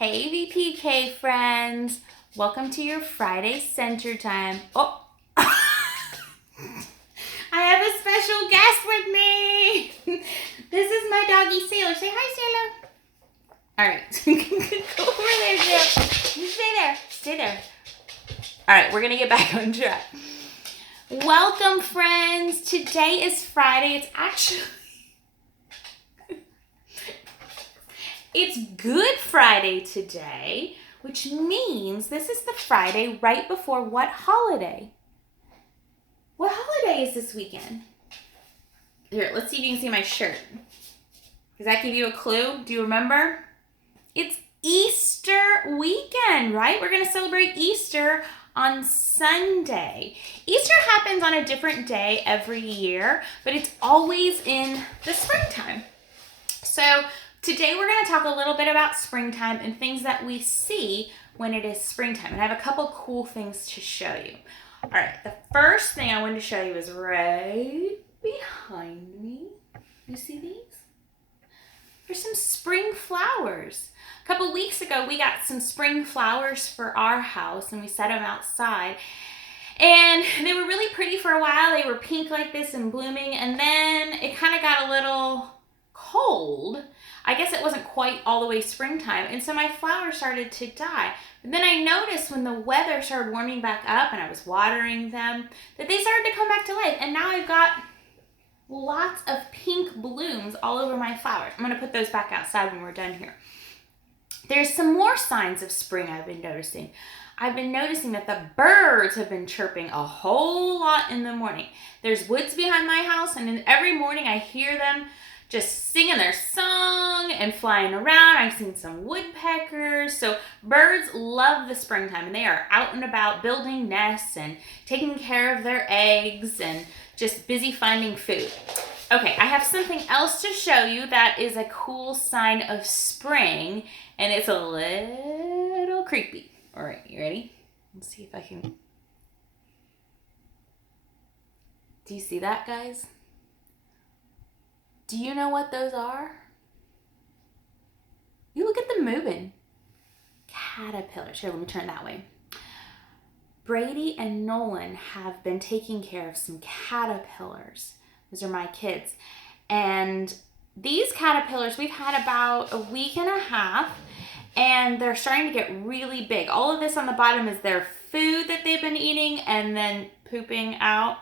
Hey VPK friends, welcome to your Friday Center Time. Oh, I have a special guest with me. This is my doggy Sailor. Say hi, Sailor. All right, go over there, Jill. You stay there. Stay there. All right, we're gonna get back on track. Welcome, friends. Today is Friday. It's Good Friday today, which means this is the Friday right before what holiday? What holiday is this weekend? Here, let's see if you can see my shirt. Does that give you a clue? Do you remember? It's Easter weekend, right? We're going to celebrate Easter on Sunday. Easter happens on a different day every year, but it's always in the springtime. So today we're going to talk a little bit about springtime and things that we see when it is springtime. And I have a couple cool things to show you. All right, the first thing I wanted to show you is right behind me. You see these? There's some spring flowers. A couple weeks ago, we got some spring flowers for our house and we set them outside. And they were really pretty for a while. They were pink like this and blooming. And then it kind of got a little cold. I guess it wasn't quite all the way springtime. And so my flowers started to die. But then I noticed when the weather started warming back up and I was watering them, that they started to come back to life. And now I've got lots of pink blooms all over my flowers. I'm going to put those back outside when we're done here. There's some more signs of spring I've been noticing. I've been noticing that the birds have been chirping a whole lot in the morning. There's woods behind my house, and every morning I hear them just singing their song and flying around. I've seen some woodpeckers. So birds love the springtime, and they are out and about building nests and taking care of their eggs and just busy finding food. Okay, I have something else to show you that is a cool sign of spring, and it's a little creepy. All right, you ready? Let's see if I can. Do you see that, guys? Do you know what those are? You look at them moving. Caterpillars. Here, let me turn that way. Brady and Nolan have been taking care of some caterpillars. Those are my kids. And these caterpillars, we've had about a week and a half, and they're starting to get really big. All of this on the bottom is their food that they've been eating and then pooping out.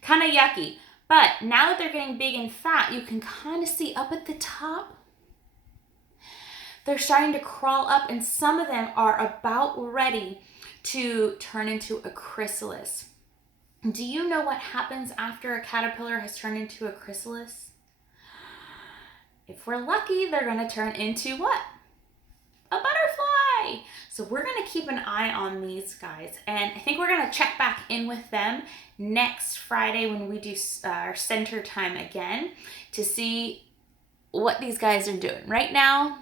Kind of yucky. But now that they're getting big and fat, you can kind of see up at the top. They're starting to crawl up, and some of them are about ready to turn into a chrysalis. Do you know what happens after a caterpillar has turned into a chrysalis? If we're lucky, they're going to turn into what? A butterfly. So we're going to keep an eye on these guys, and I think we're going to check back in with them next Friday when we do our center time again to see what these guys are doing. Right now,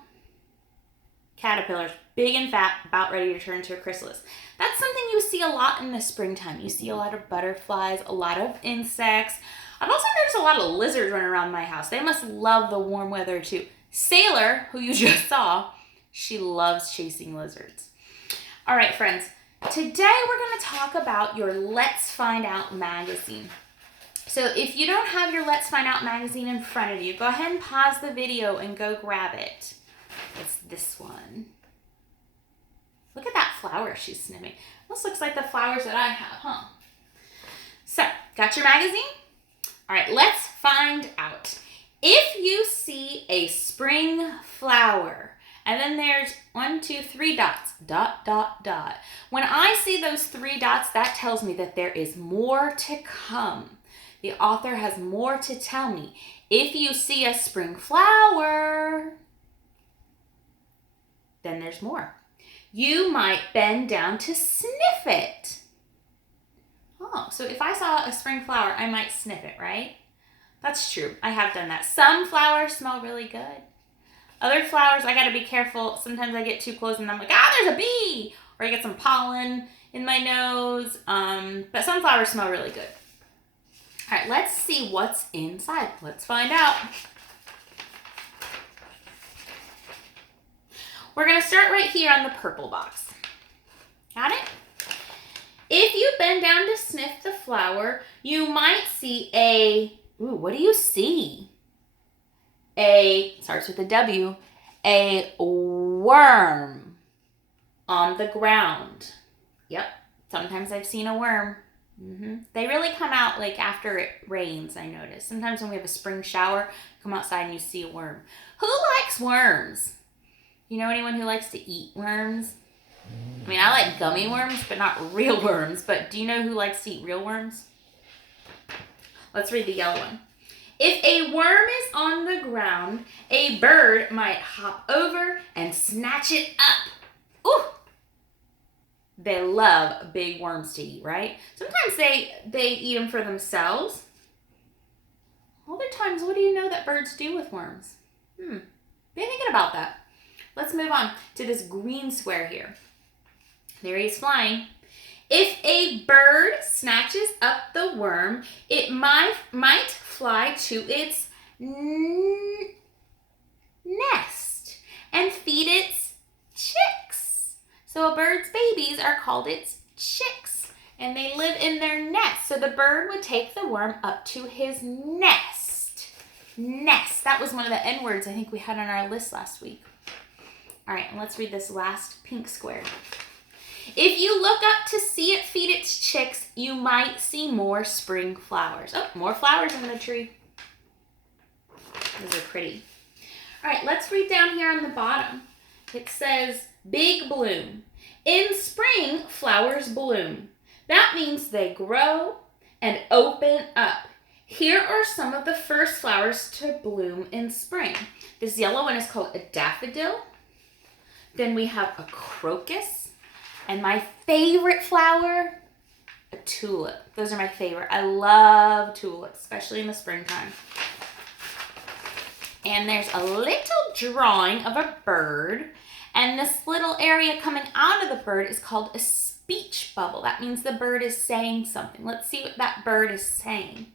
caterpillars, big and fat, about ready to turn into a chrysalis. That's something you see a lot in the springtime. You see a lot of butterflies, a lot of insects. I've also noticed a lot of lizards running around my house. They must love the warm weather too. Sailor, who you just saw, she loves chasing lizards. All right, friends. Today we're going to talk about your Let's Find Out magazine. So if you don't have your Let's Find Out magazine in front of you, go ahead and pause the video and go grab it. It's this one. Look at that flower she's sniffing. This looks like the flowers that I have, huh? So, got your magazine? All right, let's find out. If you see a spring flower, and then there's 1, 2, 3 dots, dot, dot, dot. When I see those 3 dots, that tells me that there is more to come. The author has more to tell me. If you see a spring flower, then there's more. You might bend down to sniff it. Oh, so if I saw a spring flower, I might sniff it, right? That's true. I have done that. Some flowers smell really good. Other flowers, I got to be careful. Sometimes I get too close and I'm like, there's a bee! Or I get some pollen in my nose. But some flowers smell really good. All right, let's see what's inside. Let's find out. We're going to start right right here on the purple box. Got it? If you bend down to sniff the flower, you might see ooh, what do you see? Starts with a W, a worm on the ground. Yep, sometimes I've seen a worm. They really come out like after it rains, I notice. Sometimes when we have a spring shower, come outside and you see a worm. Who likes worms? You know anyone who likes to eat worms? I mean, I like gummy worms, but not real worms. But do you know who likes to eat real worms? Let's read the yellow one. If a worm is on the ground, a bird might hop over and snatch it up. Ooh! They love big worms to eat, right? Sometimes they eat them for themselves. Other times, what do you know that birds do with worms? Be thinking about that. Let's move on to this green square here. There he is flying. If a bird snatches up the worm, it might fly to its nest and feed its chicks. So a bird's babies are called its chicks, and they live in their nest. So the bird would take the worm up to his nest. Nest. That was one of the N words I think we had on our list last week. All right, and let's read this last pink square. If you look up to see it feed its chicks, you might see more spring flowers. Oh, more flowers in the tree. Those are pretty. All right, let's read down here on the bottom. It says, big bloom. In spring, flowers bloom. That means they grow and open up. Here are some of the first flowers to bloom in spring. This yellow one is called a daffodil. Then we have a crocus. And my favorite flower, a tulip. Those are my favorite. I love tulips, especially in the springtime. And there's a little drawing of a bird. And this little area coming out of the bird is called a speech bubble. That means the bird is saying something. Let's see what that bird is saying.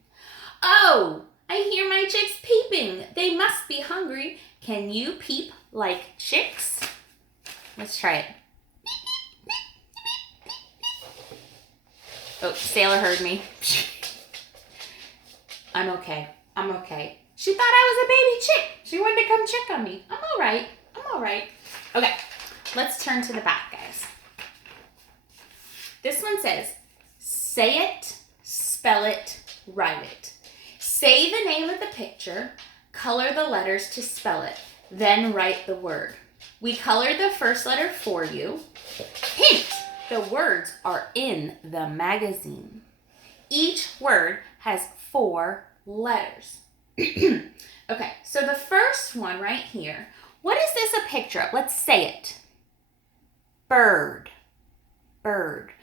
Oh, I hear my chicks peeping. They must be hungry. Can you peep like chicks? Let's try it. Oh, Sailor heard me. I'm okay. I'm okay. She thought I was a baby chick. She wanted to come check on me. I'm all right. I'm all right. Okay, let's turn to the back, guys. This one says, say it, spell it, write it. Say the name of the picture, color the letters to spell it, then write the word. We colored the first letter for you. Hint! The words are in the magazine. Each word has 4 letters. Okay, so the first one right here, what is this a picture of? Let's say it. Bird. Bird.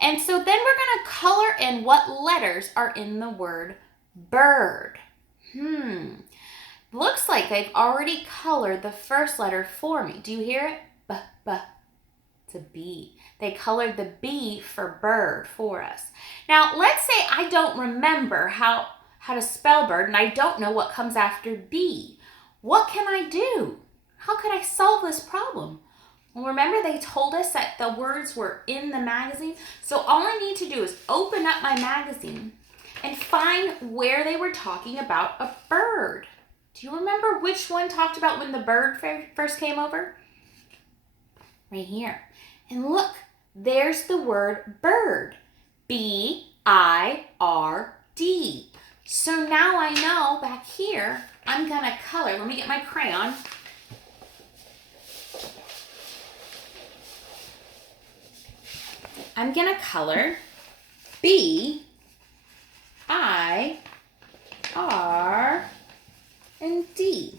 And so then we're going to color in what letters are in the word bird. Looks like they've already colored the first letter for me. Do you hear it? B. It's a B. They colored the B for bird for us. Now, let's say I don't remember how to spell bird and I don't know what comes after B. What can I do? How could I solve this problem? Well, remember they told us that the words were in the magazine? So all I need to do is open up my magazine and find where they were talking about a bird. Do you remember which one talked about when the bird first came over? Right here. And look, there's the word bird. B-I-R-D. So now I know back here, I'm going to color. Let me get my crayon. I'm going to color B, I, R, and D.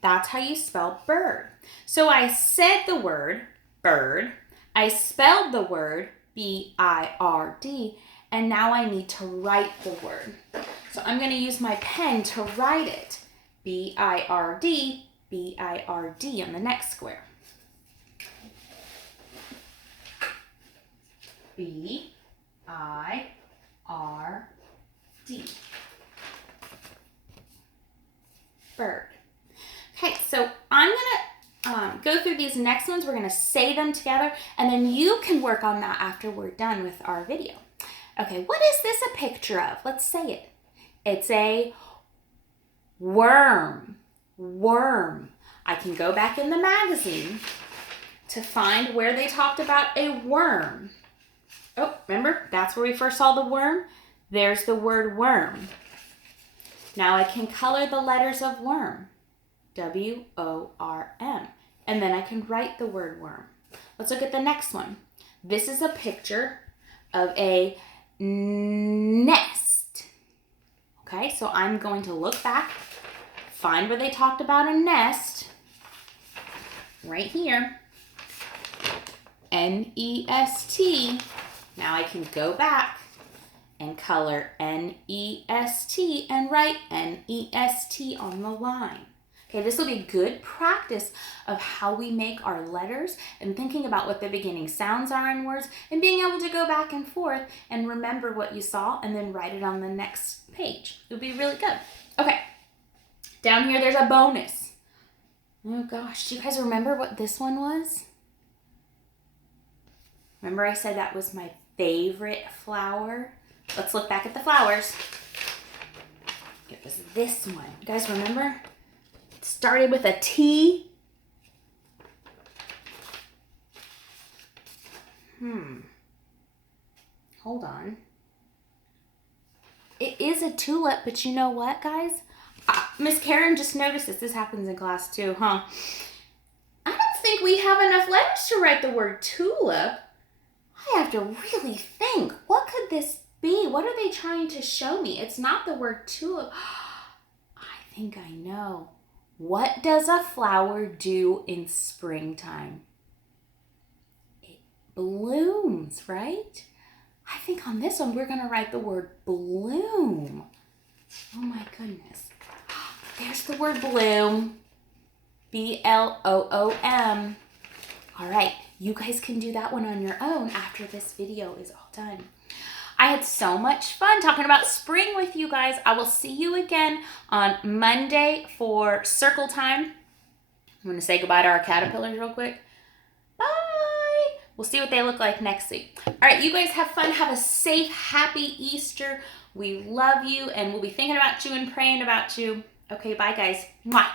That's how you spell bird. So I said the word bird, I spelled the word B-I-R-D, and now I need to write the word. So I'm going to use my pen to write it. B-I-R-D, B-I-R-D on the next square. B-I-R-D. Bird. Okay, so I'm going to these next ones, we're gonna say them together, and then you can work on that after we're done with our video. Okay, what is this a picture of? Let's say it. It's a worm. Worm. I can go back in the magazine to find where they talked about a worm. Oh, remember? That's where we first saw the worm. There's the word worm. Now I can color the letters of worm. W-O-R-M. And then I can write the word worm. Let's look at the next one. This is a picture of a nest. Okay, so I'm going to look back, find where they talked about a nest. Right here. N-E-S-T. Now I can go back and color N-E-S-T and write N-E-S-T on the line. Okay, this will be good practice of how we make our letters and thinking about what the beginning sounds are in words and being able to go back and forth and remember what you saw and then write it on the next page. It'll be really good. Okay, down here there's a bonus. Oh gosh, do you guys remember what this one was? Remember I said that was my favorite flower? Let's look back at the flowers. It was this one. You guys remember? It started with a T. Hold on. It is a tulip, but you know what, guys? Miss Karen just noticed this. This happens in class too, huh? I don't think we have enough letters to write the word tulip. I have to really think. What could this be? What are they trying to show me? It's not the word tulip. I think I know. What does a flower do in springtime? It blooms, right? I think on this one we're going to write the word bloom. Oh my goodness. There's the word bloom. B-L-O-O-M. All right, you guys can do that one on your own after this video is all done. I had so much fun talking about spring with you guys. I will see you again on Monday for circle time. I'm going to say goodbye to our caterpillars real quick. Bye. We'll see what they look like next week. All right, you guys have fun. Have a safe, happy Easter. We love you, and we'll be thinking about you and praying about you. Okay, bye, guys. Mwah.